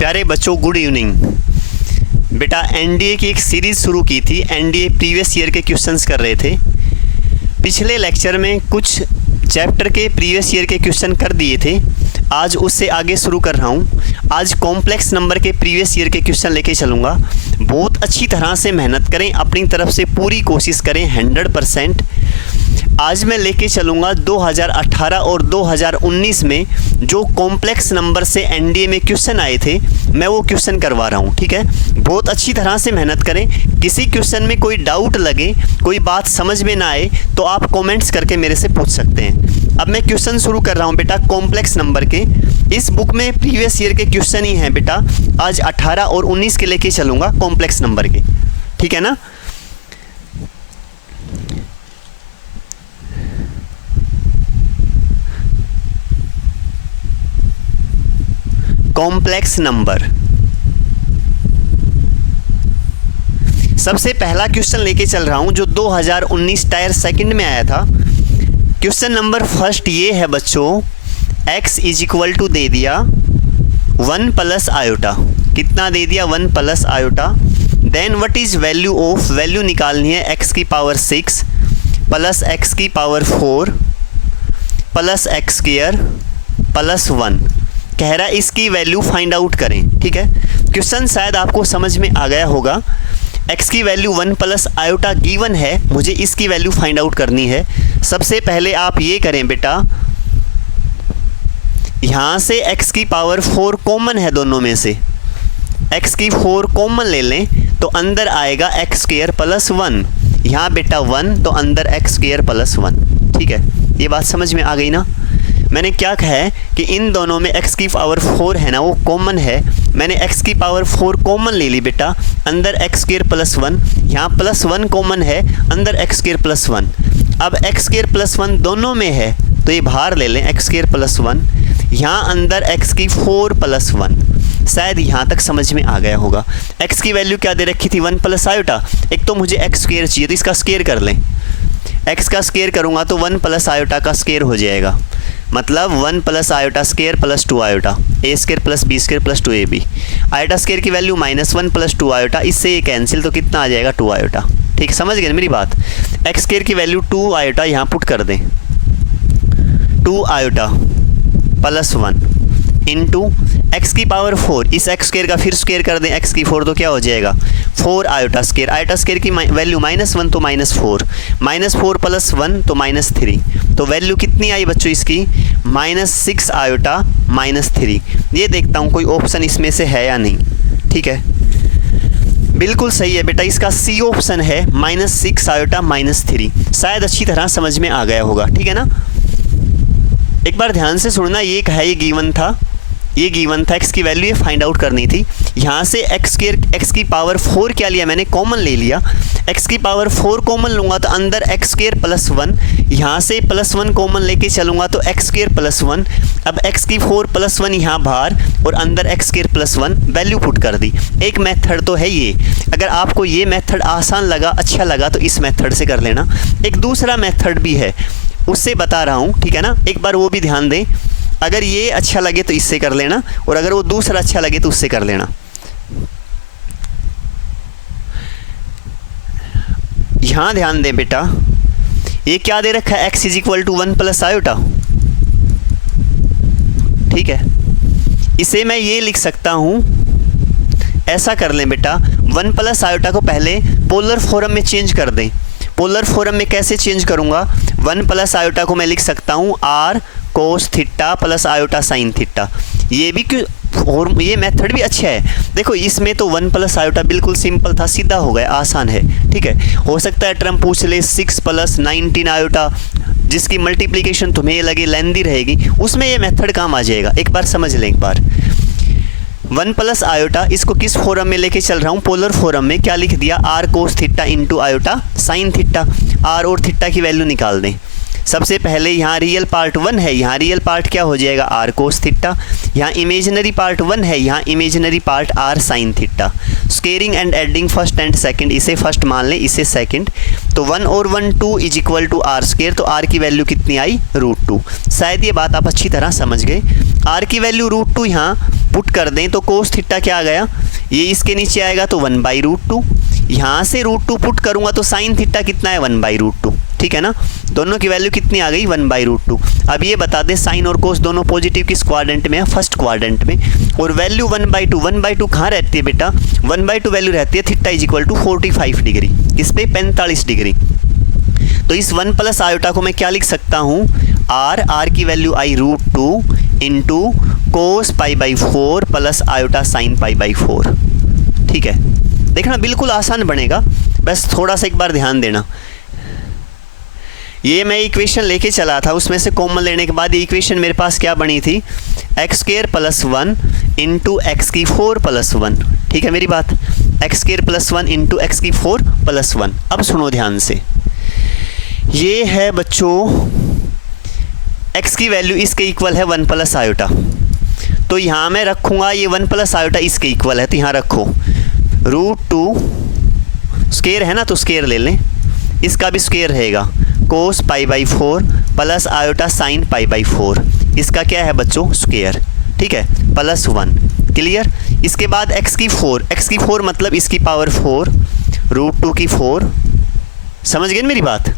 प्यारे बच्चों, good evening. बेटा एनडीए की एक सीरीज़ शुरू की थी। एनडीए प्रीवियस ईयर के क्वेश्चंस कर रहे थे। पिछले लेक्चर में कुछ चैप्टर के प्रीवियस ईयर के क्वेश्चन कर दिए थे। आज उससे आगे शुरू कर रहा हूँ। आज कॉम्प्लेक्स नंबर के प्रीवियस ईयर के क्वेश्चन लेके चलूँगा। बहुत अच्छी तरह से मेहनत करें, अपनी तरफ से पूरी कोशिश करें 100%। आज मैं लेके चलूँगा 2018 और 2019 में जो कॉम्प्लेक्स नंबर से एनडीए में क्वेश्चन आए थे, मैं वो क्वेश्चन करवा रहा हूँ। ठीक है, बहुत अच्छी तरह से मेहनत करें। किसी क्वेश्चन में कोई डाउट लगे, कोई बात समझ में ना आए तो आप कमेंट्स करके मेरे से पूछ सकते हैं। अब मैं क्वेश्चन शुरू कर रहा हूँ बेटा कॉम्प्लेक्स नंबर के। इस बुक में प्रीवियस ईयर के क्वेश्चन ही हैं बेटा। आज 18 और 19 के लेके चलूँगा कॉम्प्लेक्स नंबर के। ठीक है ना। कॉम्प्लेक्स नंबर, सबसे पहला क्वेश्चन लेके चल रहा हूं जो 2019 टायर सेकंड में आया था। क्वेश्चन नंबर फर्स्ट ये है बच्चों, x इज इक्वल टू दे दिया 1 प्लस आयोटा। कितना दे दिया? 1 plus iota. Then what is value of, value निकालनी है x की पावर 6 प्लस x की power 4 plus x square plus 1। कह रहा है इसकी वैल्यू फाइंड आउट करें। ठीक है, क्वेश्चन शायद आपको समझ में आ गया होगा। x की वैल्यू 1 प्लस आयोटा गिवन है, मुझे इसकी वैल्यू फाइंड आउट करनी है। सबसे पहले आप ये करें बेटा, यहाँ से x की पावर 4 कॉमन है, दोनों में से x की 4 कॉमन ले लें तो अंदर आएगा x स्क्वायर प्लस 1। यहाँ बेटा 1 तो अंदर x स्क्वायर प्लस 1। ठीक है, ये बात समझ में आ गई ना। मैंने क्या कहा है कि इन दोनों में x की पावर 4 है ना, वो कॉमन है। मैंने x की पावर 4 कॉमन ले ली बेटा, अंदर x स्क्वायर प्लस 1। यहाँ प्लस 1 कॉमन है, अंदर x स्क्वायर प्लस 1। अब x स्क्वायर प्लस 1 दोनों में है तो ये बाहर ले लें, x स्क्वायर प्लस 1। यहाँ अंदर x की 4 प्लस 1। शायद यहाँ तक समझ में आ गया होगा। x की वैल्यू क्या दे रखी थी? 1 प्लस आयोटा। एक तो मुझे x स्क्वायर चाहिए तो इसका स्क्वायर कर लें। x का स्क्वायर करूँगा तो 1 प्लस आयोटा का स्क्वायर हो जाएगा, मतलब 1 plus iota square plus 2 iota, a square plus b square plus 2ab। Iota square की वैल्यू -1 प्लस 2 आयोटा, इससे ये कैंसिल तो कितना आ जाएगा? 2 आयोटा। ठीक, समझ गए मेरी बात। एक्स स्क्वायर की वैल्यू 2 आयोटा यहाँ पुट कर दें, 2 आयोटा प्लस 1 इंटू एक्स की पावर 4, इस एक्स स्क्वायर का फिर स्क्वायर कर दें, एक्स की 4 तो क्या हो जाएगा? 4 आयोटा स्क्वायर। आयोटा स्क्वायर की वैल्यू -1 तो -4, -4 प्लस 1 तो -3। तो वैल्यू कितनी आई बच्चों इसकी? -6 आयोटा -3। ये देखता हूँ कोई ऑप्शन इसमें से है या नहीं। ठीक है, बिल्कुल सही है बेटा, इसका सी ऑप्शन है, -6 आयोटा -3। शायद अच्छी तरह समझ में आ गया होगा। ठीक है ना। एक बार ध्यान से सुनना, ये कहा ये गिवन था, ये गिवन था, x की वैल्यू ये फाइंड आउट करनी थी। यहाँ से x स्क्वायर, x की पावर 4 क्या लिया मैंने? कॉमन ले लिया। x की पावर 4 कॉमन लूँगा तो अंदर x स्क्वायर प्लस 1। यहाँ से प्लस 1 कॉमन लेके चलूँगा तो x स्क्वायर प्लस 1। अब x की 4 प्लस 1 यहाँ बाहर और अंदर x square plus 1, value put कर दी। एक मेथड तो है ये। अगर आपको ये मेथड आसान लगा, अच्छा लगा तो इस मेथड से कर लेना। एक दूसरा मेथड भी है, उससे बता रहा हूँ। ठीक है ना, एक बार वो भी ध्यान दें। अगर ये अच्छा लगे तो इससे कर लेना, और अगर वो दूसरा अच्छा लगे तो उससे कर लेना। यहाँ ध्यान दें बेटा, ये क्या दे रखा है? x is equal to 1 plus iota. ठीक है, इसे मैं ये लिख सकता हूँ, ऐसा कर लें बेटा, 1 प्लस आयोटा को पहले पोलर फॉर्म में चेंज कर दें। पोलर फॉर्म में कैसे चेंज करूँगा? 1 प्लस आयोटा को मैं लिख सकता हूँ r cos theta plus iota sine theta. ये भी और ये मेथड भी अच्छा है। देखो इसमें तो 1 प्लस आयोटा बिल्कुल सिंपल था, सीधा हो गया, आसान है। ठीक है, हो सकता है टर्म पूछ ले 6 प्लस 19 आयोटा, जिसकी मल्टीप्लिकेशन तुम्हें ये लगे लेंदी रहेगी, उसमें ये मेथड काम आ जाएगा। एक बार समझ लें। एक बार 1 प्लस आयोटा, इसको किस फॉर्म में लेके चल रहा हूँ? पोलर फॉर्म में। क्या लिख दिया? r cos theta into iota sine theta. r और थीटा की वैल्यू निकाल दें। सबसे पहले यहाँ रियल पार्ट 1 है, यहाँ रियल पार्ट क्या हो जाएगा? r cos theta. यहाँ इमेजिनरी पार्ट 1 है, यहाँ imaginary part r sine theta. Squaring and adding first and second, इसे फर्स्ट मान लें, इसे सेकंड। तो 1 और 1 2 is equal to r square. तो r की वैल्यू कितनी आई? √2। शायद ये बात आप अच्छी तरह समझ गए। r की वैल्यू √2 यहाँ पुट कर दें तो कोस थीटा क्या आ गया, ये इसके नीचे आएगा तो 1/√2, यहाँ से √2 पुट करूँगा तो साइन थीटा कितना है 1/√2, ठीक है ना। दोनों की वैल्यू कितनी आ गई 1/√2। अब ये बता दें साइन और कोस दोनों पॉजिटिव किस क्वाड्रेंट में है, फर्स्ट क्वाड्रेंट में, और वैल्यू 1/2 कहाँ रहती है बेटा, 1/2 वैल्यू रहती है theta is equal to 45 degree, इस पे 45 डिग्री। तो इस 1 प्लस आयोटा को मैं क्या लिख सकता हूँ, आर की वैल्यू आई √2 into cos π/4 plus iota sine π/4, ठीक है। देखना बिल्कुल आसान बनेगा, बस थोड़ा सा एक बार ध्यान देना। ये मैं इक्वेशन लेके चला था, उसमें से कॉमन लेने के बाद ये इक्वेशन मेरे पास क्या बनी थी, x² + 1 इंटू x⁴ + 1, ठीक है मेरी बात, x² + 1 इंटू x⁴ + 1। अब सुनो ध्यान से, ये है बच्चों x की वैल्यू इसके इक्वल है 1 प्लस आयोटा, तो यहाँ मैं रखूँगा ये 1 प्लस आयोटा इसके इक्वल है, तो यहाँ रखो √2 स्क्वायर है ना, तो स्क्वायर ले लें, इसका भी स्क्वायर रहेगा कोस π/4 प्लस आयोटा साइन π/4, इसका क्या है बच्चों स्क्वायर, ठीक है, +1, क्लियर। इसके बाद x⁴ मतलब इसकी पावर 4, √2 की 4, समझ गए मेरी बात,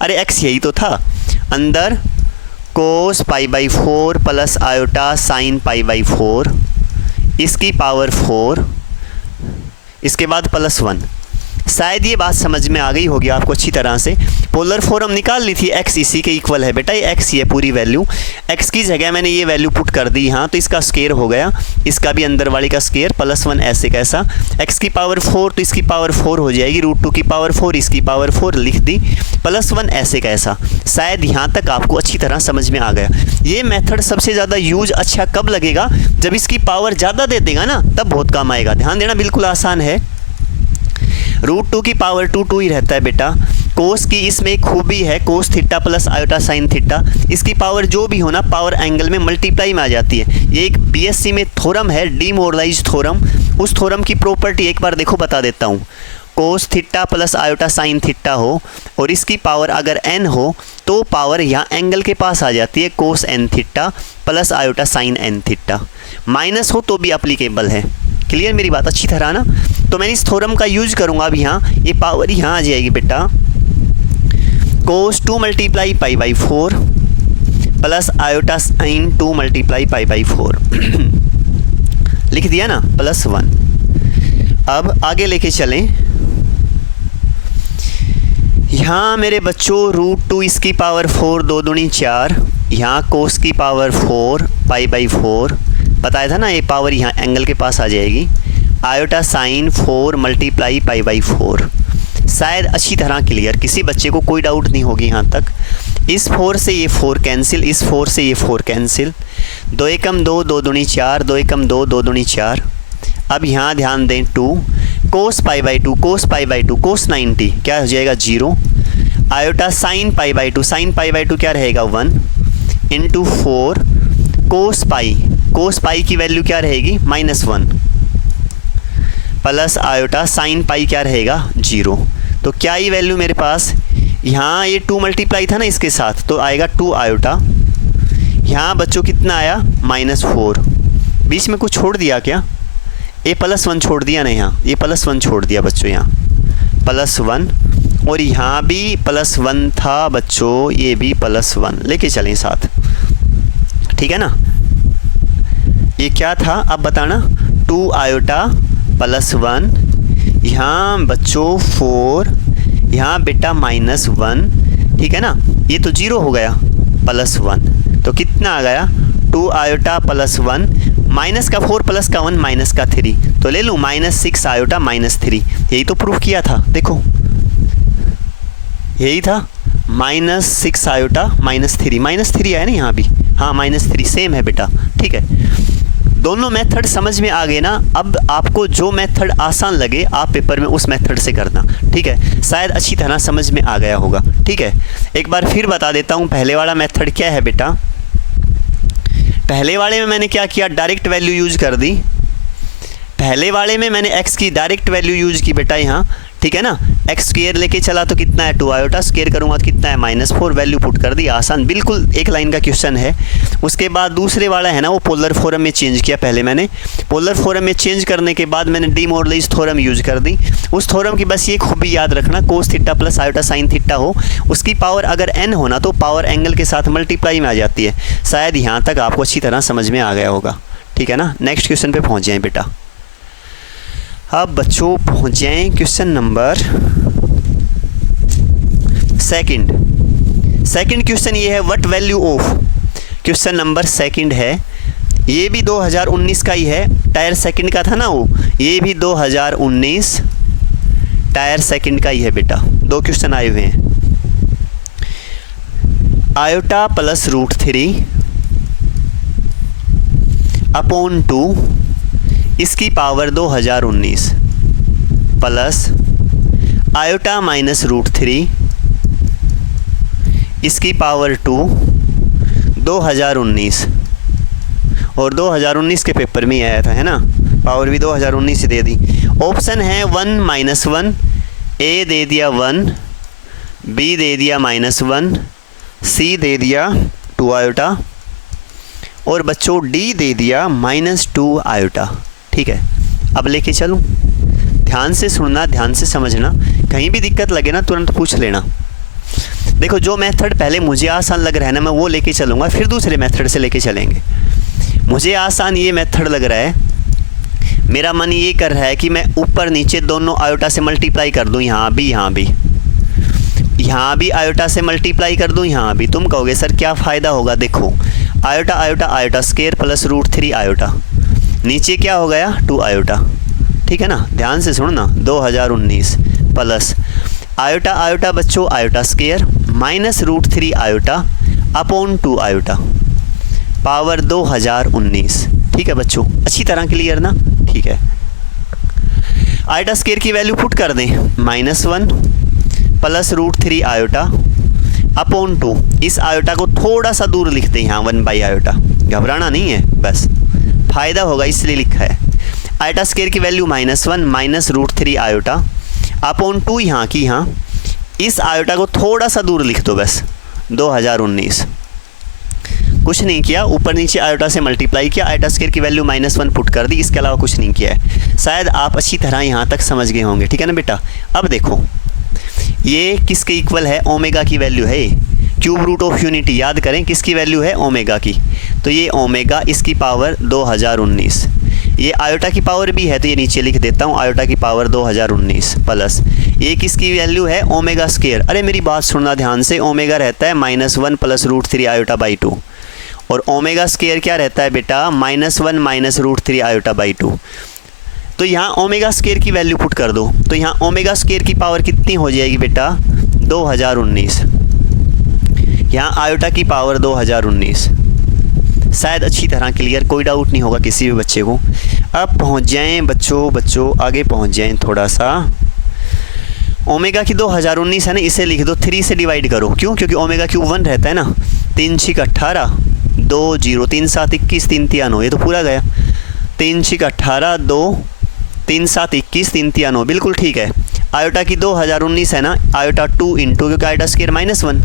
अरे x यही तो था, अंदर कोस π/4 प्लस आयोटा साइन π/4, इसकी पावर 4, इसके बाद +1। शायद ये बात समझ में आ गई होगी आपको अच्छी तरह से। पोलर फॉर्म निकाल ली थी, x इसी के इक्वल है बेटा, ये x ही है पूरी वैल्यू, x की जगह मैंने ये वैल्यू पुट कर दी यहाँ, तो इसका स्क्वायर हो गया, इसका भी अंदर वाली का स्क्वायर, +1 ऐसे कैसा, x की पावर 4 तो इसकी पावर 4 हो जाएगी, √2 की पावर 4 इसकी पावर 4 लिख दी, +1 ऐसे कैसा। शायद यहाँ तक आपको अच्छी तरह समझ में आ गया। ये मेथड सबसे ज़्यादा यूज अच्छा कब लगेगा, जब इसकी पावर ज़्यादा दे देगा ना, तब बहुत काम आएगा। ध्यान देना बिल्कुल आसान है, √2 की पावर 2 ही रहता है बेटा। कोस की इसमें एक खूबी है, cos theta plus iota sine theta, इसकी पावर जो भी हो ना पावर एंगल में मल्टीप्लाई में आ जाती है। ये एक बीएससी में थ्योरम है, डीमोरलाइज थ्योरम, उस थ्योरम की प्रॉपर्टी एक बार देखो बता देता हूँ। Cos theta plus iota sine theta हो और इसकी पावर अगर n हो तो पावर यहाँ एंगल के पास आ जाती है, कोस n theta plus iota sign n theta, minus हो तो भी अप्लीकेबल है। क्लियर मेरी बात अच्छी तरह ना। तो मैं इस थ्योरम का यूज करूँगा अब यहाँ, ये पावर यहाँ आ जाएगी बेटा, कोस 2 × π/4 प्लस आयोटा साइन 2 × π/4 लिख दिया ना, +1। अब आगे लेके चलें, यहाँ मेरे बच्चों √2 इसकी पावर 4 2 दूनी 4, यहाँ कोस की पावर 4 π/4 बताया था ना, ये पावर यहाँ एंगल के पास आ जाएगी, आयोटा साइन 4 × π/4। शायद अच्छी तरह क्लियर, किसी बच्चे को कोई डाउट नहीं होगी यहाँ तक। इस 4 से ये 4 कैंसिल, इस 4 से ये 4 कैंसिल, 2 एकम 2 2 दूनी 4, 2 एकम 2 2 दूनी 4। अब यहाँ ध्यान दें 2 कोस π/2 कोस π/2 कोस 90 क्या हो जाएगा 0, आयोटा साइन π/2 साइन π/2 क्या रहेगा 1 इंटू 4 कोस पाई की वैल्यू क्या रहेगी -1 प्लस आयोटा साइन पाई क्या रहेगा 0। तो क्या ये वैल्यू मेरे पास, यहाँ ये 2 मल्टीप्लाई था ना इसके साथ, तो आएगा 2 आयोटा, यहाँ बच्चों कितना आया -4, बीच में कुछ छोड़ दिया क्या, ये +1 छोड़ दिया ना, यहाँ ये +1 छोड़ दिया बच्चों, यहाँ +1 और यहाँ भी +1 था बच्चों, ये भी +1 लेके चलें साथ, ठीक है ना। ये क्या था अब बताना, 2 आयोटा +1, यहाँ बच्चों 4, यहाँ बेटा -1, ठीक है ना, ये तो 0 हो गया, +1 तो कितना आ गया 2 आयोटा +1, माइनस का 4 प्लस का 1 माइनस का 3, तो ले लूँ -6 आयोटा -3। यही तो प्रूफ किया था, देखो यही था, -6 आयोटा -3 आया ना यहाँ भी, हाँ -3 सेम है बेटा, ठीक है। दोनों मेथड समझ में आ गए ना। अब आपको जो मेथड आसान लगे आप पेपर में उस मेथड से करना, ठीक है। शायद अच्छी तरह समझ में आ गया होगा, ठीक है। एक बार फिर बता देता हूँ, पहले वाला मेथड क्या है बेटा, पहले वाले में मैंने क्या किया, डायरेक्ट वैल्यू यूज कर दी। पहले वाले में मैंने x की डायरेक्ट वैल्यू यूज की बेटा, यहाँ ठीक है ना। एक्स स्क्वायर लेके चला तो कितना है 2 आयोटा, स्क्वायर करूँगा तो कितना है -4, वैल्यू पुट कर दी, आसान, बिल्कुल एक लाइन का क्वेश्चन है। उसके बाद दूसरे वाला है ना वो पोलर फॉर्म में चेंज किया, पहले मैंने पोलर फॉर्म में चेंज करने के बाद मैंने डीमोरलाइज थ्योरम यूज कर दी। उस थ्योरम की बस ये खूबी याद रखना, cos theta plus iota sine theta हो, उसकी पावर अगर n हो ना तो पावर एंगल के साथ मल्टीप्लाई में आ जाती है। शायद यहाँ तक आपको अच्छी तरह समझ में आ गया होगा, ठीक है ना। नेक्स्ट क्वेश्चन पे पहुँच जाएँ बेटा। अब बच्चों पहुँच जाएँ क्वेश्चन नंबर सेकंड क्वेश्चन ये है, what value of, question number second है, ये भी 2019 का ही है, टायर सेकंड का था ना वो, ये भी 2019 टायर सेकंड का ही है बेटा। 2 क्वेश्चन आए हुए हैं। आयोटा प्लस √3 अपॉन 2 इसकी पावर 2019 प्लस आयोटा माइनस √3 इसकी पावर 2 2019, और 2019 के पेपर में आया था, है ना, पावर भी 2019 से दे दी। ऑप्शन है 1 -1, ए दे दिया 1, बी दे दिया -1, सी दे दिया 2 आयोटा, और बच्चों डी दे दिया -2 आयोटा। ठीक है, अब लेके चलूँ, ध्यान से सुनना, ध्यान से समझना, कहीं भी दिक्कत लगे ना तुरंत पूछ लेना। देखो जो मेथड पहले मुझे आसान लग रहा है ना, मैं वो लेके चलूँगा, फिर दूसरे मेथड से लेके चलेंगे। मुझे आसान ये मेथड लग रहा है, मेरा मन ये कर रहा है कि मैं ऊपर नीचे दोनों आयोटा से मल्टीप्लाई कर दूँ, यहाँ भी आयोटा से मल्टीप्लाई कर दूँ, यहाँ भी। तुम कहोगे सर क्या फ़ायदा होगा, देखो iota iota iota square plus √3 iota, नीचे क्या हो गया 2 आयोटा, ठीक है ना, ध्यान से सुनना। 2019 प्लस आयोटा आयोटा बच्चों iota square minus √3 iota upon 2 iota, power 2019। ठीक है बच्चों, अच्छी तरह क्लियर ना, ठीक है। आयोटा स्क्वायर की वैल्यू पुट कर दें, -1 प्लस √3 आयोटा अपॉन 2, इस आयोटा को थोड़ा सा दूर लिखते हैं यहाँ 1 आयोटा, घबराना नहीं है, बस फ़ायदा होगा इसलिए लिखा है। आयोटा स्क्वायर की वैल्यू -1 माइनस √3 आयोटा अपॉन 2, यहाँ की यहाँ, इस आयोटा को थोड़ा सा दूर लिख दो बस, 2019। कुछ नहीं किया, ऊपर नीचे आयोटा से मल्टीप्लाई किया, आयोटा स्क्वायर की वैल्यू -1 पुट कर दी, इसके अलावा कुछ नहीं किया है। शायद आप अच्छी तरह यहाँ तक समझ गए होंगे, ठीक है ना बेटा। अब देखो ये किसके इक्वल है, ओमेगा की वैल्यू है, क्यूब रूट ऑफ यूनिटी, याद करें किसकी वैल्यू है, ओमेगा की। तो ये ओमेगा, इसकी पावर 2019, ये आयोटा की पावर भी है तो ये नीचे लिख देता हूँ, आयोटा की पावर 2019 प्लस ये किसकी वैल्यू है, ओमेगा स्क्वायर। अरे मेरी बात सुनना ध्यान से, ओमेगा रहता है -1 प्लस √3 आयोटा बाई 2, और ओमेगा स्क्वायर क्या रहता है बेटा, -1 माइनस √3 आयोटा बाई 2। तो यहाँ ओमेगा स्क्वायर की वैल्यू पुट कर दो, तो यहाँ ओमेगा स्क्वायर की पावर कितनी हो जाएगी बेटा, 2019, यहाँ आयोटा की पावर 2019। शायद अच्छी तरह क्लियर, कोई डाउट नहीं होगा किसी भी बच्चे को। अब पहुँच जाएं बच्चों आगे पहुँच जाएं थोड़ा सा। ओमेगा की 2019 है ना, इसे लिख दो, 3 से डिवाइड करो, क्यों, क्योंकि ओमेगा क्यूब 1 रहता है ना, 3 6 18, 2 0, 3 7 21, 3 3 9, ये तो पूरा गया, 3 6 18, 2 3 7 21, 3 3 9, बिल्कुल ठीक है। आयोटा की 2019 है ना, आयोटा 2 इंटू, क्योंकि आयोटा स्क्वायर -1,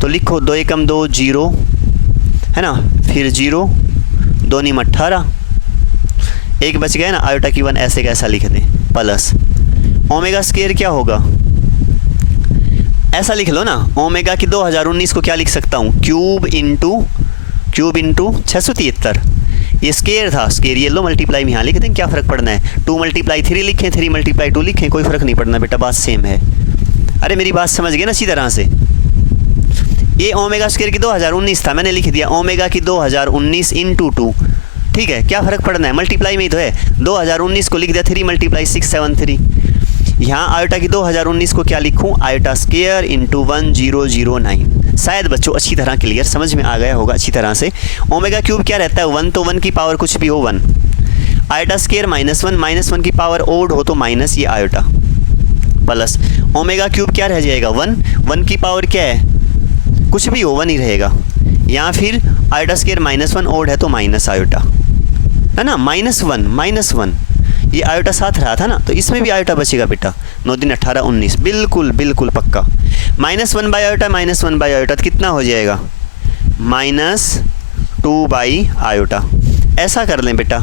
तो लिखो 2 एकम 2 0 है ना, फिर 0 2 9 18, एक बच गया ना, आयोटा की 1 ऐसे कैसा लिख दें, प्लस ओमेगा स्क्वायर क्या होगा, ऐसा लिख लो ना, ओमेगा की 2019 को क्या लिख सकता हूँ, क्यूब इंटू 673, ये स्क्वायर था, स्क्वायर ये लो, मल्टीप्लाई में यहाँ लिख दें, क्या फ़र्क पड़ना है, 2 × 3 लिखें, 3 × 2 लिखें, कोई फ़र्क नहीं पड़ना बेटा, बात सेम है। अरे मेरी बात समझ गए ना अच्छी तरह से। ये ओमेगा स्क्वायर की 2019 था, मैंने लिख दिया ओमेगा की 2019 इंटू 2, ठीक है, क्या फ़र्क पड़ना है, मल्टीप्लाई में ही तो है, 2019 को लिख दिया 3 × 673। यहाँ आयोटा की 2019 को क्या लिखूँ, आयोटा स्क्वायर इंटू 1009। शायद बच्चों अच्छी तरह क्लियर समझ में आ गया होगा अच्छी तरह से। ओमेगा क्यूब क्या रहता है, 1, तो 1 की पावर कुछ भी हो 1, आयोटा स्क्वायर -1 की पावर ओड हो तो माइनस ये आयोटा, प्लस ओमेगा क्यूब क्या रह जाएगा 1 की पावर क्या है, कुछ भी हो 1 ही रहेगा, या फिर आयोटा स्क्वायर -1 ओड है तो माइनस आयोटा, है ना, -1 ये आयोटा साथ रहा था ना, तो इसमें भी आयोटा बचेगा बेटा। 9 दिन 18 19, बिल्कुल बिल्कुल पक्का। -1 बाई आयोटा -1 बाई आयोटा तो कितना हो जाएगा, -2 बाई आयोटा। ऐसा कर लें बेटा,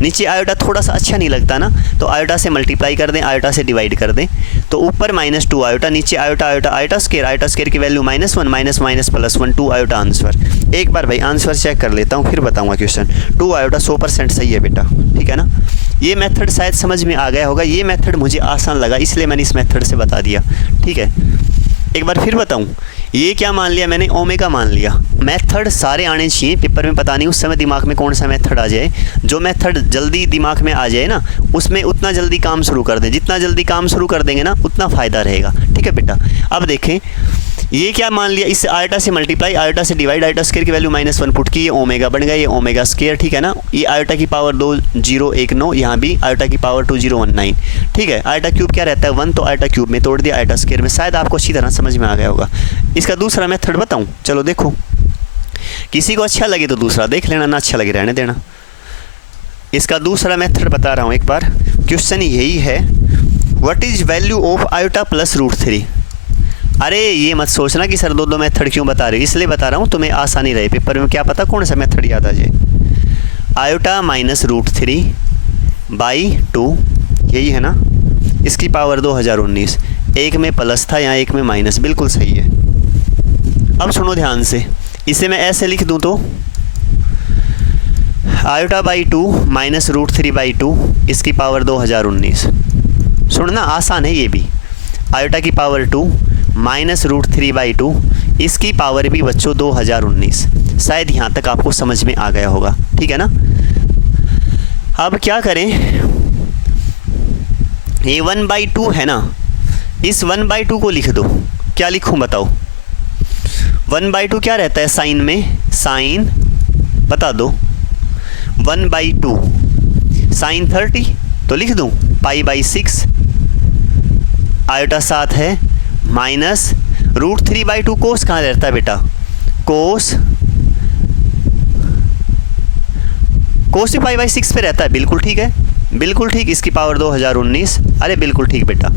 नीचे आयोटा थोड़ा सा अच्छा नहीं लगता ना, तो आयोटा से मल्टीप्लाई कर दें, आयोटा से डिवाइड कर दें, तो ऊपर -2 आयोटा, नीचे आयोटा आयोटा आयोटा स्क्वायर की वैल्यू -1 माइनस +1 2 आयोटा आंसर। एक बार भाई आंसर चेक कर लेता हूँ फिर बताऊँगा क्वेश्चन। 2 आयोटा 100% सही है बेटा, ठीक है ना। ये मेथड शायद समझ में आ गया होगा, ये मेथड मुझे आसान लगा इसलिए मैंने इस मेथड से बता दिया, ठीक है। एक बार फिर बताऊं, ये क्या मान लिया मैंने, ओमेगा मान लिया। मेथड सारे आने चाहिए पेपर में, पता नहीं उस समय दिमाग में कौन सा मेथड आ जाए। जो मेथड जल्दी दिमाग में आ जाए ना, उसमें उतना जल्दी काम शुरू कर दें, जितना जल्दी काम शुरू कर देंगे ना उतना फ़ायदा रहेगा, ठीक है बेटा। अब देखें, ये क्या मान लिया, इस आयोटा से मल्टीप्लाई, आयोटा से डिवाइड, आयोटा स्क्वायर की वैल्यू -1 पुट की, ये ओमेगा बन गया, ये ओमेगा स्क्वायर, ठीक है ना। ये आयोटा की पावर 2019, यहाँ भी आयोटा की पावर 2019, ठीक है। आयोटा क्यूब क्या रहता है 1, तो आयोटा क्यूब में तोड़ दिया आयोटा स्क्वायर में। शायद आपको अच्छी तरह समझ में आ गया होगा। इसका दूसरा मेथड बताऊँ, चलो देखो, किसी को अच्छा लगे तो दूसरा देख लेना, ना अच्छा लगे रहने देना। इसका दूसरा मेथड बता रहा हूँ एक बार। क्वेश्चन यही है, what is value of iota plus √3। अरे ये मत सोचना कि सर दो मेथड क्यों बता रहे हो, इसलिए बता रहा हूँ तुम्हें आसानी रहे पेपर में, क्या पता कौन सा मेथड याद आ जाए। आयोटा -√3 बाई 2, यही है ना, इसकी पावर 2019, एक में प्लस था यहाँ, एक में माइनस, बिल्कुल सही है। अब सुनो ध्यान से, इसे मैं ऐसे लिख दूँ तो आयोटा बाई 2 -√3 बाई 2, इसकी पावर 2019। सुनना आसान है ये भी, आयोटा की पावर 2 -√3 बाई 2, इसकी पावर भी बच्चों 2019। शायद यहाँ तक आपको समझ में आ गया होगा, ठीक है ना। अब क्या करें, ये 1/2 है ना, इस 1/2 को लिख दो। क्या लिखूं बताओ, 1/2 क्या रहता है साइन में, साइन बता दो। 1/2 साइन 30, तो लिख दूं π/6, आयोटा साथ है, माइनस √3/2, कोस कहाँ रहता है बेटा, कोस भी π/6 पे रहता है, बिल्कुल ठीक है, बिल्कुल ठीक। इसकी पावर 2019, अरे बिल्कुल ठीक बेटा।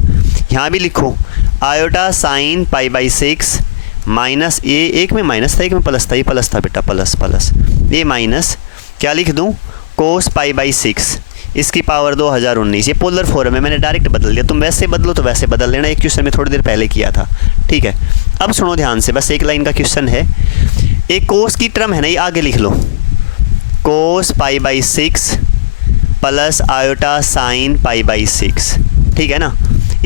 यहाँ भी लिखो आयोटा साइन π/6 माइनस, ये एक में माइनस था एक में प्लस था, ये प्लस था बेटा, प्लस प्लस, ये माइनस, क्या लिख दूँ, कोस π/6, इसकी पावर 2019। ये पोलर फॉर्म है, मैंने डायरेक्ट बदल दिया, तुम वैसे बदलो तो वैसे बदल लेना, एक क्वेश्चन में थोड़ी देर पहले किया था, ठीक है। अब सुनो ध्यान से, बस एक लाइन का क्वेश्चन है। एक कोस की टर्म है ना, ये आगे लिख लो, कोस π/6 प्लस आयोटा साइन π/6, ठीक है ना,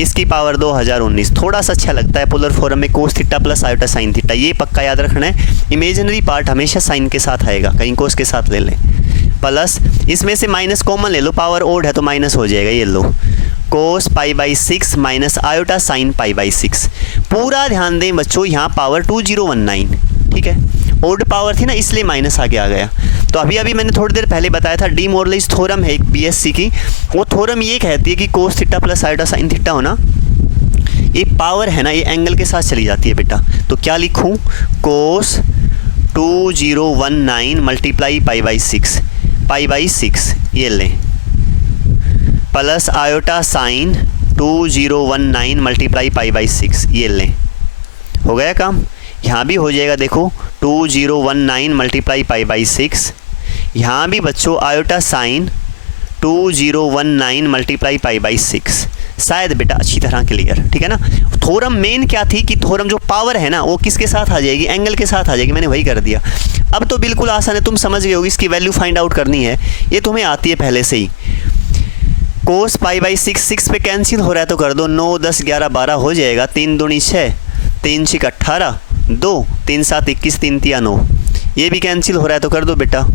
इसकी पावर 2019। थोड़ा सा अच्छा लगता है पोलर फॉर्म में, cos theta plus iota sine theta, ये पक्का याद रखना है। इमेजिनरी पार्ट हमेशा साइन के साथ आएगा, कहीं कोस के साथ ले लें, प्लस इसमें से माइनस कॉमन ले लो, पावर ओड है तो माइनस हो जाएगा, ये लो कोस π/6 माइनस आयोटा साइन π/6। पूरा ध्यान दें बच्चों, यहाँ पावर 2019, ठीक है, ओड पावर थी ना इसलिए माइनस आगे आ गया। तो अभी मैंने थोड़ी देर पहले बताया था, डी मोरलेज थ्योरम है एक बीएससी की, वो थ्योरम ये कहती है कि cos theta plus iota sine theta होना, ये पावर है ना, ये एंगल के साथ चली जाती है बेटा। तो क्या लिखूँ, कोस 2019 मल्टीप्लाई π/6 ये लें, प्लस आयोटा साइन 2019 मल्टीप्लाई π/6 ये लें, हो गया काम। यहाँ भी हो जाएगा, देखो 2019 मल्टीप्लाई π/6, यहाँ भी बच्चों आयोटा साइन 2019 मल्टीप्लाई π/6। शायद बेटा अच्छी तरह क्लियर, ठीक है ना। थ्योरम मेन क्या थी कि थ्योरम जो पावर है ना वो किसके साथ आ जाएगी, एंगल के साथ आ जाएगी, मैंने वही कर दिया। अब तो बिल्कुल आसान है, तुम समझ गए होगी, इसकी वैल्यू फाइंड आउट करनी है, ये तुम्हें आती है पहले से ही। कोस π/6 6 पे कैंसिल हो रहा है तो कर दो, 9 10 11 12 हो जाएगा, 3 दूनी 6, 3 6 18, 2 3 7 21, 3 3 9, ये भी कैंसिल हो रहा है तो कर दो बेटा।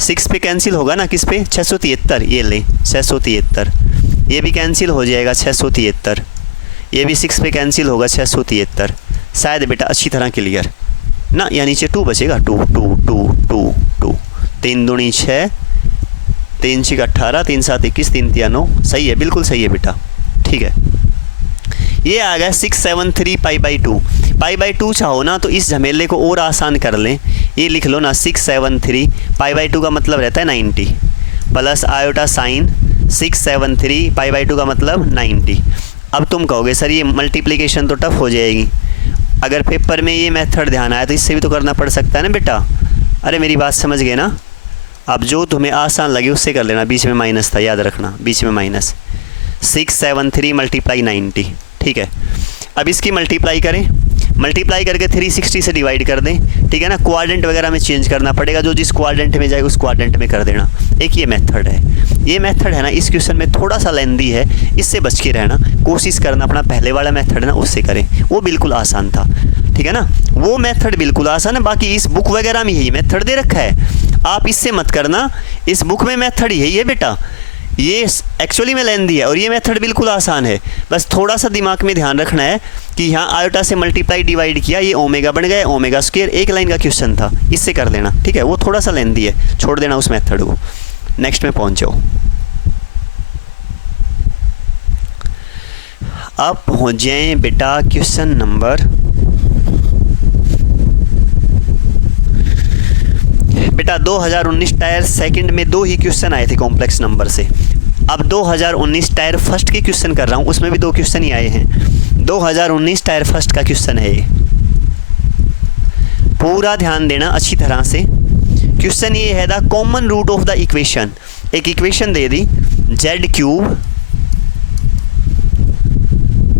6 पे कैंसिल होगा ना, किस पे, 673, ये ले 673, ये भी कैंसिल हो जाएगा 673, ये भी 6 पे कैंसिल होगा 673। शायद बेटा अच्छी तरह क्लियर ना, या नीचे 2 बचेगा, 2 2 2 2 2, 3 दूनी 6, 3 6 18, 3 7 21, 3 3 9, सही है, बिल्कुल सही है बेटा, ठीक है। ये आ गया 673 π/2। π/2 चाहो ना तो इस झमेले को और आसान कर लें, ये लिख लो ना, 673 π/2 का मतलब रहता है 90, plus iota sign 673 pi by 2 का मतलब 90। अब तुम कहोगे सर ये मल्टीप्लिकेशन तो टफ हो जाएगी, अगर पेपर में ये मेथड ध्यान आया तो इससे भी तो करना पड़ सकता है ना बेटा। अरे मेरी बात समझ गए ना। अब जो तुम्हें आसान लगे उससे कर लेना, बीच में माइनस था याद रखना, बीच में माइनस। 673 मल्टीप्लाई 90, ठीक है। अब इसकी मल्टीप्लाई करें, मल्टीप्लाई करके 360 से डिवाइड कर दें, ठीक है ना। क्वाड्रेंट वगैरह में चेंज करना पड़ेगा, जो जिस क्वाड्रेंट में जाएगा उस क्वाड्रेंट में कर देना। एक ये मेथड है, ये मेथड है ना इस क्वेश्चन में थोड़ा सा लेंदी है, इससे बच के रहना, कोशिश करना अपना पहले वाला मेथड है ना उससे करें, वो बिल्कुल आसान था, ठीक है ना। वो मेथड बिल्कुल आसान है, बाकी इस बुक वगैरह में यही मेथड दे रखा है, आप इससे मत करना, इस बुक में मेथड यही है बेटा, ये एक्चुअली में लेंदी है और ये मेथड बिल्कुल आसान है। बस थोड़ा सा दिमाग में ध्यान रखना है कि यहाँ आयोटा से मल्टीप्लाई डिवाइड किया, ये ओमेगा बन गया, ओमेगा स्क्वायर, एक लाइन का क्वेश्चन था, इससे कर लेना, ठीक है। वो थोड़ा सा लेंदी है, छोड़ देना उस मेथड को। नेक्स्ट में पहुँच जाओ। अब पहुँच जाए बेटा क्वेश्चन नंबर, बेटा 2019 टायर सेकंड में 2 ही क्वेश्चन आए थे कॉम्प्लेक्स नंबर से। अब 2019 टायर फर्स्ट के क्वेश्चन कर रहा हूँ, उसमें भी 2 क्वेश्चन ही आए हैं। 2019 टायर फर्स्ट का क्वेश्चन है ये, पूरा ध्यान देना अच्छी तरह से। क्वेश्चन ये है the common root of the equation, एक इक्वेशन दे दी z cube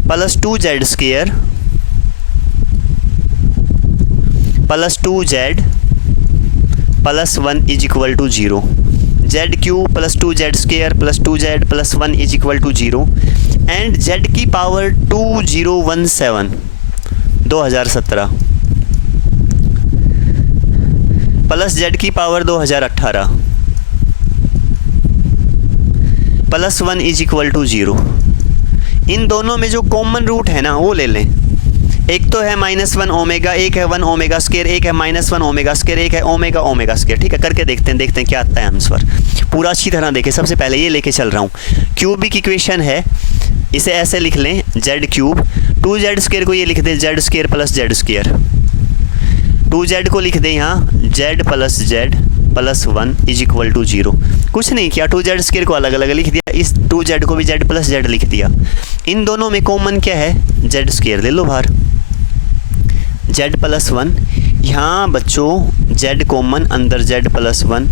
plus 2z square plus 2z plus 1 is equal to 0। Z cube plus 2z square plus 2z plus 1 is equal to 0 and z की power 2017 2017 plus z की power 2018 plus 1 is equal to 0। इन दोनों में जो common root है ना वो ले लें। एक तो है -1 ओमेगा, एक है 1 ओमेगा स्क्वायर, एक है -1 ओमेगा स्क्वायर, एक है ओमेगा ओमेगा स्क्वायर, ठीक है। करके देखते हैं क्या आता है आंसर। पूरा अच्छी तरह देखें। सबसे पहले ये लेके चल रहा हूँ, क्यूबिक इक्वेशन है, इसे ऐसे लिख लें जेड क्यूब, 2z स्क्वायर को ये लिख दें Z square plus Z square, 2z को लिख दें यहाँ Z plus Z plus 1 is equal to 0। कुछ नहीं किया, 2z स्क्वायर को अलग अलग लिख दिया, इस 2z को भी जेड प्लस जेड लिख दिया। इन दोनों में कॉमन क्या है, जेड स्क्वायर ले लो बाहर, जेड प्लस 1, यहाँ बच्चों जेड कॉमन, अंदर जेड प्लस 1,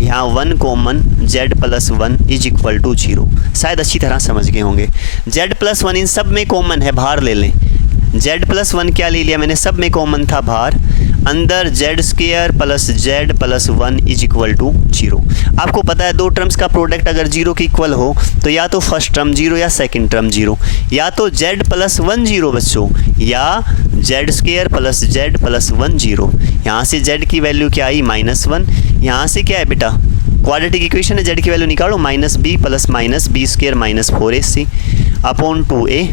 यहाँ 1 common, Z plus 1 is equal to 0। शायद अच्छी तरह समझ गए होंगे। जेड प्लस 1 इन सब में कॉमन है, बाहर ले लें। जेड प्लस 1 क्या ले लिया मैंने, सब में कॉमन था बाहर, अंदर Z square plus Z plus 1 is equal to 0। आपको पता है 2 टर्म्स का प्रोडक्ट अगर 0 के इक्वल हो तो या तो फर्स्ट टर्म 0 या सेकंड टर्म 0, या तो जेड प्लस 1 0 बच्चों, या Z square plus Z plus 1 0। यहाँ से जेड की वैल्यू क्या आई -1, यहाँ से क्या है बेटा क्वाड्रेटिक इक्वेशन है, जेड की वैल्यू निकालो -b plus minus B square minus 4ac upon 2a।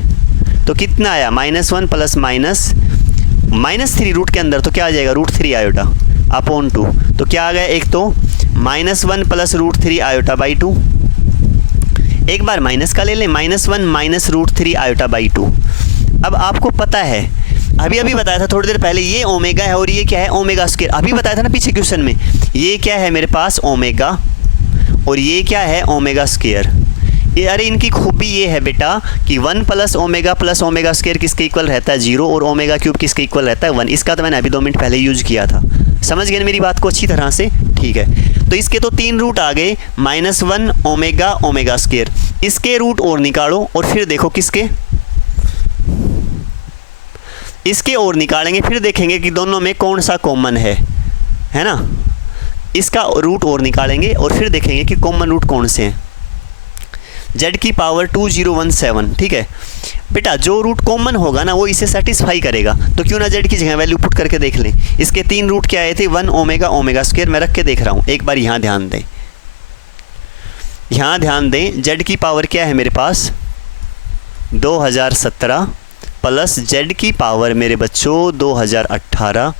तो कितना आया -1 प्लस -3 रूट के अंदर, तो क्या आ जाएगा √3 आयोटा अपॉन 2। तो क्या आ गया, एक तो -1 प्लस √3 आयोटा बाई 2, एक बार माइनस का ले लें, -1 माइनस √3 आयोटा बाई 2। अब आपको पता है, अभी बताया था थोड़ी देर पहले, ये ओमेगा है और ये क्या है ओमेगा स्क्वायर। अभी बताया था ना पीछे क्वेश्चन में, ये क्या है मेरे पास ओमेगा और ये क्या है ओमेगा स्क्वायर। ये अरे इनकी खूबी ये है बेटा कि 1 प्लस ओमेगा स्क्वायर किसके इक्वल रहता है 0 और ओमेगा क्यूब किसके इक्वल रहता है 1। इसका तो मैंने अभी 2 मिनट पहले यूज किया था, समझ गए मेरी बात को अच्छी तरह से, ठीक है। तो इसके तो 3 रूट आ गए, -1 ओमेगा स्क्वायर, इसके रूट और निकालो और फिर देखो किसके, इसके और निकालेंगे, फिर देखेंगे कि दोनों में कौन सा कॉमन है ना। इसका रूट और निकालेंगे और फिर देखेंगे कि कॉमन रूट कौन से हैं। जेड की पावर 2017, ठीक है बेटा, जो रूट कॉमन होगा ना वो इसे सेटिस्फाई करेगा, तो क्यों ना जेड की जगह वैल्यू पुट करके देख लें। इसके 3 रूट क्या आए थे, 1 ओमेगा स्क्वायर, मैं रख के देख रहा हूँ, एक बार यहाँ ध्यान दें, यहाँ ध्यान दें। जेड की पावर क्या है मेरे पास 2017 प्लस जेड की पावर मेरे बच्चों 2018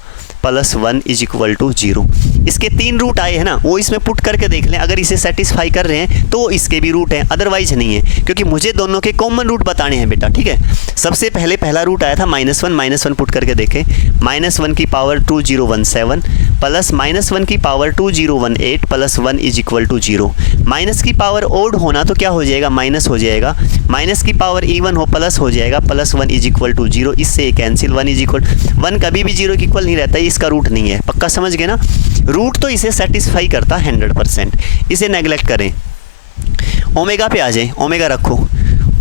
प्लस 1 इज इक्वल टू 0। इसके 3 रूट आए हैं ना, वो इसमें पुट करके देख लें, अगर इसे सेटिस्फाई कर रहे हैं तो इसके भी रूट हैं, अदरवाइज नहीं है, क्योंकि मुझे दोनों के कॉमन रूट बताने हैं बेटा, ठीक है। सबसे पहले पहला रूट आया था -1 पुट करके देखें, -1 की पावर 2017 प्लस -1 की power 2018 plus 1 is equal to 0। Minus की पावर ओड होना तो क्या हो जाएगा, माइनस हो जाएगा, माइनस की पावर इवन हो प्लस हो जाएगा, प्लस 1 इज इक्वल टू 0, इससे कैंसिल, 1 इज इक्वल, 1 कभी भी 0 के इक्वल नहीं रहता है, इसका रूट नहीं है, पक्का समझ गए ना। रूट तो इसे सेटिस्फाई करता 100%, इसे नेगलेक्ट करें। ओमेगा पे आ जाए, ओमेगा रखो,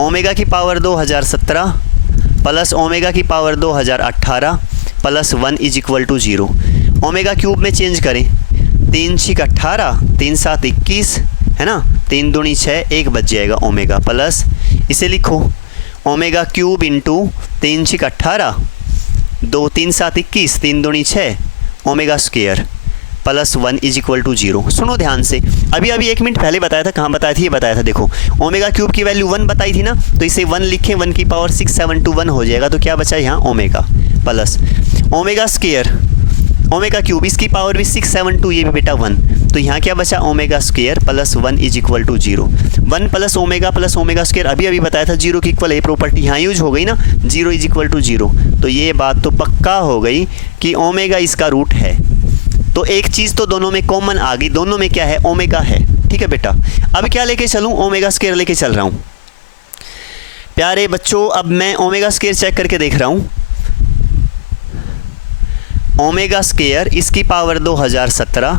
ओमेगा की पावर 2017 प्लस ओमेगा की power 2018 plus 1 is equal to 0। Omega cube में चेंज करें, 3 6 18, 3 7 21 है ना, 3 दूनी 6, 1 बच जाएगा ओमेगा, प्लस इसे लिखो ओमेगा क्यूब इंटू 3 6 18, 2 3 7 21, 3 दूनी 6 omega square plus 1 is equal to 0। सुनो ध्यान से, अभी 1 मिनट पहले बताया था, कहाँ बताया था, ये बताया था, देखो ओमेगा क्यूब की वैल्यू 1 बताई थी ना, तो इसे 1 लिखें, 1 की पावर 6721 हो जाएगा, तो क्या बचा यहाँ omega, plus omega square, omega cube इसकी पावर भी 672, ये भी बेटा 1, तो यहाँ क्या बचा omega square plus 1 is equal to 0। 1 plus omega square अभी बताया था 0 की इक्वल है, प्रॉपर्टी यहाँ यूज हो गई ना, 0 इज इक्वल टू 0, तो ये बात तो पक्का हो गई कि ओमेगा इसका रूट है। तो एक चीज़ तो दोनों में कॉमन आ गई, दोनों में क्या है, ओमेगा है, ठीक है बेटा। अब क्या लेके चलूँ, ओमेगा स्क्वायर लेके चल रहा हूँ प्यारे बच्चों। अब मैं ओमेगा स्क्वायर चेक करके देख रहा हूँ, ओमेगा स्क्वायर इसकी पावर 2017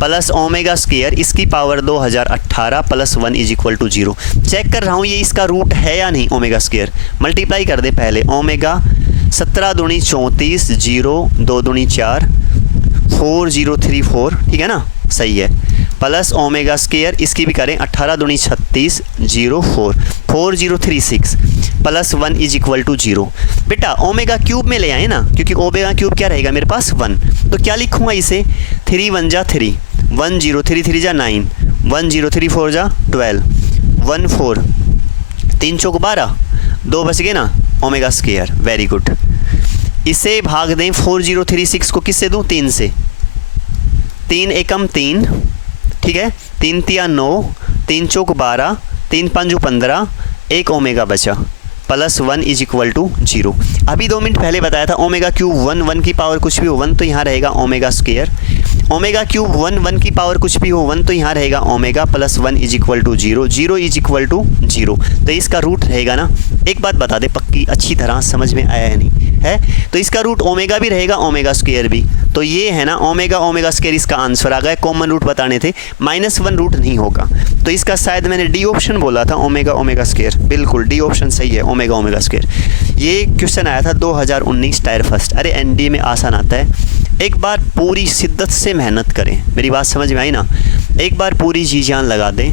प्लस ओमेगा स्क्वायर इसकी power 2018 plus 1 is equal to 0। Check कर रहा हूँ ये इसका रूट है या नहीं, ओमेगा स्क्वायर मल्टीप्लाई कर दे पहले, ओमेगा 17 दूनी 34, 0 2 दूनी 4, 4034, ठीक है ना, सही है, प्लस ओमेगा स्क्वायर इसकी भी करें, 18 दूनी 36, 0 4 4036 प्लस 1 इज इक्वल टू 0। बेटा ओमेगा क्यूब में ले आए ना, क्योंकि ओमेगा क्यूब क्या रहेगा मेरे पास 1, तो क्या लिखूँगा इसे, 3 1 जा 3, 1 0 3 3 जा 9, 1 0 3 4 जा 12, 1 4 3 चौक 12, 2 बच गए ना, ओमेगा स्क्वायर, वेरी गुड। इसे भाग दें 4036 को किससे दूं, 3 से, 3 एकम 3, ठीक है, 3 तिया 9, 3 चौक 12, 3 5 15, 1 ओमेगा बचा, प्लस 1 इज इक्वल टू 0। अभी 2 मिनट पहले बताया था ओमेगा क्यूब 1, 1 की पावर कुछ भी हो 1, तो यहाँ रहेगा ओमेगा स्क्वायर, ओमेगा क्यूब 1, 1 की पावर कुछ भी हो 1, तो यहाँ रहेगा omega plus 1 is equal to 0, 0 is equal to 0, तो इसका रूट रहेगा ना। एक बात बता दे पक्की, अच्छी तरह समझ में आया है नहीं है, तो इसका रूट ओमेगा भी रहेगा, ओमेगा स्क्वायर भी, तो ये है ना ओमेगा स्क्वायर, इसका आंसर आ गया। कॉमन रूट बताने थे, -1 रूट नहीं होगा, तो इसका शायद मैंने डी ऑप्शन बोला था, ओमेगा स्क्वायर, बिल्कुल डी ऑप्शन सही है, ओमेगा स्क्वायर। ये क्वेश्चन आया था 2019 टायर फर्स्ट, अरे एनडीए में आसान आता है। एक बार पूरी शिद्दत से मेहनत करें, मेरी बात समझ में आई ना, एक बार पूरी जी जान लगा दें।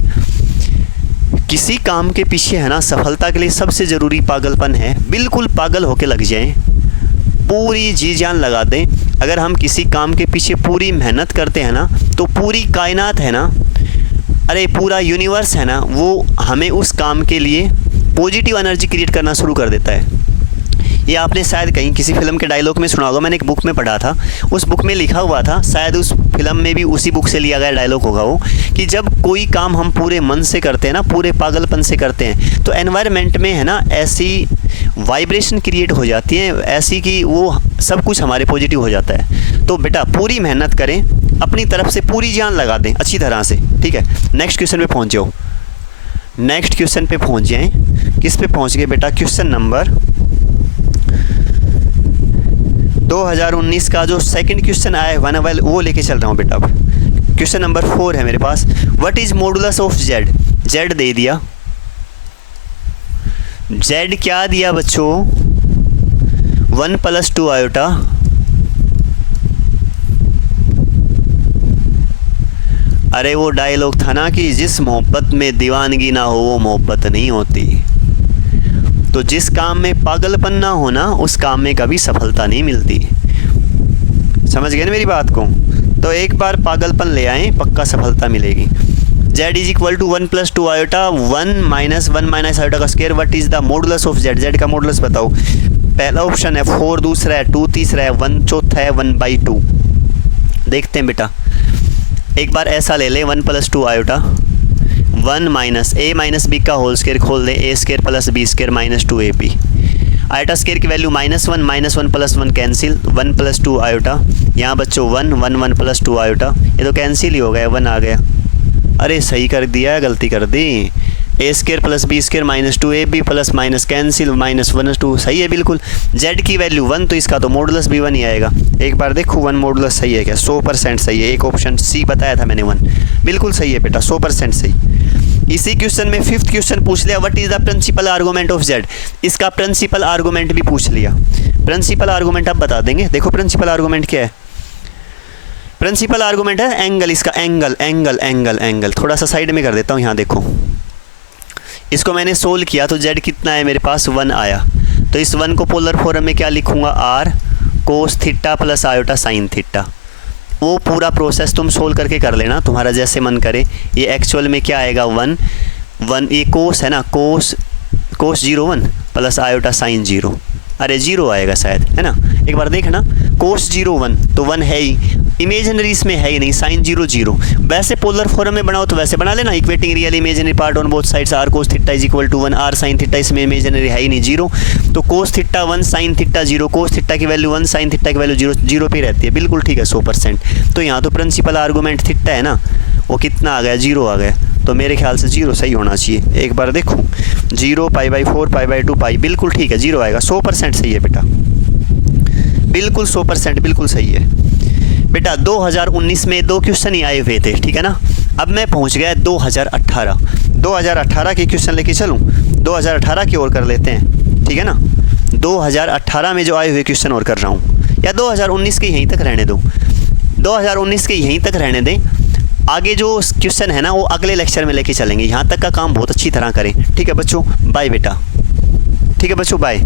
किसी काम के पीछे है ना, सफलता के लिए सबसे ज़रूरी पागलपन है, बिल्कुल पागल होके लग जाएं, पूरी जी जान लगा दें। अगर हम किसी काम के पीछे पूरी मेहनत करते हैं ना, तो पूरी कायनात है ना, अरे पूरा यूनिवर्स है ना, वो हमें उस काम के लिए पॉजिटिव एनर्जी क्रिएट करना शुरू कर देता है। ये आपने शायद कहीं किसी फिल्म के डायलॉग में सुना होगा, मैंने एक बुक में पढ़ा था, उस बुक में लिखा हुआ था, शायद उस फिल्म में भी उसी बुक से लिया गया डायलॉग होगा वो, कि जब कोई काम हम पूरे मन से करते हैं ना, पूरे पागलपन से करते हैं, तो एनवायरनमेंट में है ना ऐसी वाइब्रेशन क्रिएट हो जाती है, ऐसी कि वो सब कुछ हमारे पॉजिटिव हो जाता है। तो बेटा पूरी मेहनत करें, अपनी तरफ से पूरी जान लगा दें अच्छी तरह से, ठीक है। नेक्स्ट क्वेश्चन पे पहुँच जाओ, नेक्स्ट क्वेश्चन पे पहुँच जाएँ। किस पे पहुँच गए बेटा, क्वेश्चन नंबर 2019 का जो सेकंड क्वेश्चन आया है वन वो लेके चल रहा हूँ बेटा। अब क्वेश्चन नंबर 4 है मेरे पास, what is modulus of z. Z दे दिया, जेड क्या दिया बच्चों, 1 + 2 आयोटा, अरे वो डायलॉग था ना कि जिस मोहब्बत में दीवानगी ना हो वो मोहब्बत नहीं होती। तो जिस काम में पागलपन ना होना, उस काम में कभी सफलता नहीं मिलती। समझ गए ना मेरी बात को। तो एक बार पागलपन ले आए, पक्का सफलता मिलेगी। z is equal to 1 + 2 iota, 1 - 1 - iota का square. What is the modulus of z। z का मॉडुलस बताओ। पहला ऑप्शन है 4, दूसरा है 2, तीसरा है 1, चौथा है 1/2। देखते हैं बेटा एक बार ऐसा ले लें 1 + 2 आयोटा 1 - a - b का होल स्क्वायर खोल दें a² + b² - 2ab। Iota square की वैल्यू -1 -1 + 1 कैंसिल 1 + 2 आयोटा। यहाँ बच्चों 1 1 1 + 2 आयोटा, ये तो कैंसिल ही हो गया, 1 आ गया। अरे सही कर दिया, गलती कर दी। a² + b² - 2ab plus minus cancel -1 2 सही है बिल्कुल। z की वैल्यू 1 तो इसका तो मॉडुलस भी 1 ही आएगा। एक बार देखो 1 मॉडुलस सही है क्या? 100% सही है। एक ऑप्शन सी बताया था मैंने 1 बिल्कुल सही है बेटा, 100% सही। इसी क्वेश्चन में 5th क्वेश्चन पूछ लिया what is the principal argument of z। इसका प्रिंसिपल आर्गुमेंट भी पूछ लिया। प्रिंसिपल आर्गुमेंट आप बता देंगे। देखो प्रिंसिपल आर्गुमेंट क्या है? प्रिंसिपल आर्गुमेंट है एंगल, इसका एंगल एंगल एंगल एंगल। थोड़ा सा साइड में कर देता हूँ, यहाँ देखो इसको मैंने सोल्व किया तो z कितना है मेरे पास? 1 आया। तो इस 1 को पोलर फॉर्म में क्या लिखूंगा? r cos theta plus iota sine theta. वो पूरा प्रोसेस तुम सोल्व करके कर लेना, तुम्हारा जैसे मन करे। ये एक्चुअल में क्या आएगा? 1 1 ये कोस है ना, कोस 0 1 प्लस आयोटा साइन 0। अरे 0 आएगा शायद, है ना? एक बार देखना कोस 0 1 तो 1 है ही, इमेजिनरी इसमें है ही नहीं, साइन 0 0। वैसे पोलर फॉर्म में बनाओ तो वैसे बना लेना, equating real imaginary part on both sides r cos theta = 1 r sin theta, इसमें इमेजिनरी है ही नहीं 0। तो cos theta 1 sin theta 0, cos theta की वैल्यू 1 sin थीटा की वैल्यू 0 0 पे रहती है। बिल्कुल ठीक है 100%। तो यहाँ तो प्रिंसिपल आर्गूमेंट थीटा है ना, वो कितना आ गया? 0 आ गया। तो मेरे ख्याल से 0 सही होना चाहिए। एक बार देखो 0 π/4 π/2 पाई, बिल्कुल ठीक है 0 आएगा। 100% सही है बेटा, बिल्कुल 100% बिल्कुल सही है बेटा। 2019 में 2 क्वेश्चन ही आए हुए थे, ठीक है ना। अब मैं पहुंच गया 2018 के क्वेश्चन लेके चलूं? 2018 की ओर कर लेते हैं, ठीक है ना। 2018 में जो आए हुए क्वेश्चन और कर रहा हूं, या 2019 के यहीं तक रहने दो, 2019 के यहीं तक रहने दें। आगे जो क्वेश्चन है ना वो अगले लेक्चर में लेके चलेंगे। यहाँ तक का काम बहुत अच्छी तरह करें, ठीक है बच्चों। बाय बेटा, ठीक है बच्चों, बाय।